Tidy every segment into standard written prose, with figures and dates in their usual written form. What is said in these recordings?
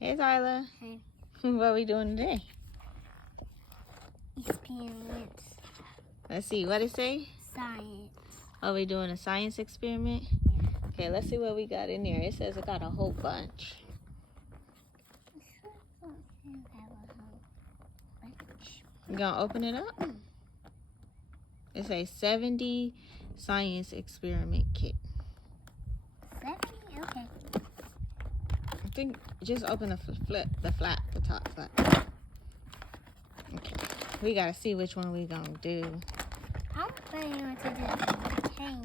Hey, Zylah. Hey. What are we doing today? Experiments. Let's see. What it say? Science. Are we doing a science experiment? Yeah. Okay, let's see what we got in there. It says it got a whole bunch. You gonna open it up? It's a 70 science experiment kit. 70? Okay. I think just open the top flap. Okay, we gotta see which one we gonna do. I'm going to do the volcano.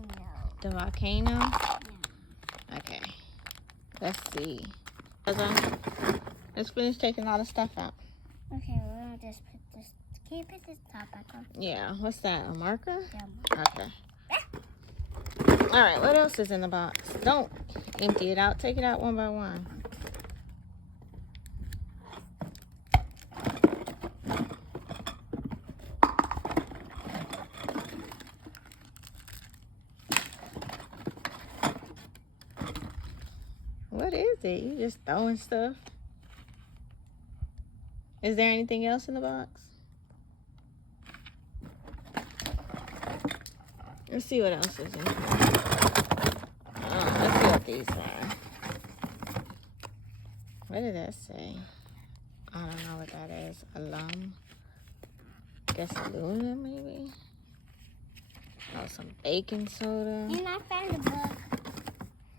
The volcano? Yeah. Okay, let's see. Let's finish taking all the stuff out. Okay, we're gonna just put this. Can you put this top back on? Yeah, what's that, a marker? Yeah. Okay. All right, what else is in the box? Don't empty it out. Take it out one by one. What is it? You just throwing stuff? Is there anything else in the box? Let's see what else is in here. Let's see what these are. What did that say? I don't know what that is. Alum. Guess aluminum, maybe? Oh, some baking soda. And I found a book.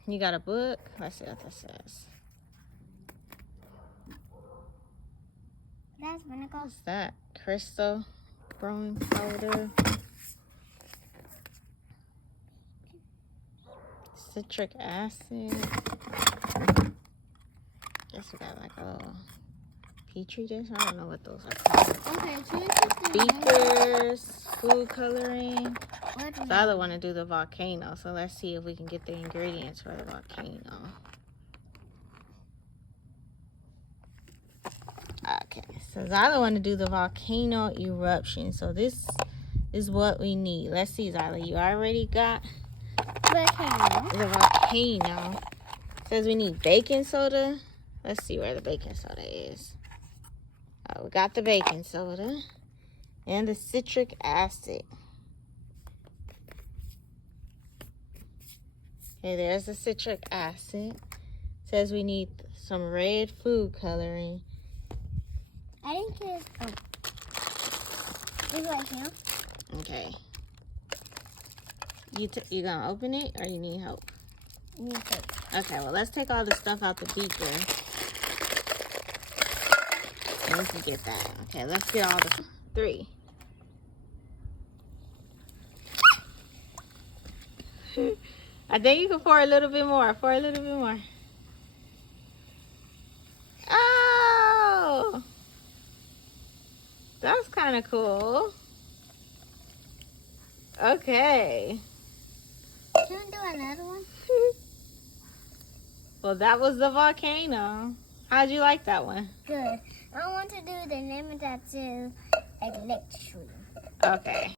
You got a book? Let's see what this says. That's vinegar. What's that? Crystal growing powder. Citric acid. Guess we got like a little petri dish. I don't know what those are called. Okay, choose Beakers, food coloring. the Zylah want to do the volcano, so let's see if we can get the ingredients for the volcano. Okay, so Zylah want to do the volcano eruption, so this is what we need. Let's see, Zylah, you already got volcano. the volcano. It says we need baking soda. Let's see where the baking soda is. We got the baking soda and the citric acid. Okay, there's the citric acid. It says we need some red food coloring. I think it's right here. Okay. You gonna open it or you need help? Okay, well, let's take all the stuff out the beaker. And we can get that. Okay, let's get all the 3. I think you can pour a little bit more. Pour a little bit more. Oh! That's kind of cool. Okay. Can we do another one? Well, that was the volcano. How'd you like that one? Good. I want to do the name of that too. Electric. Okay.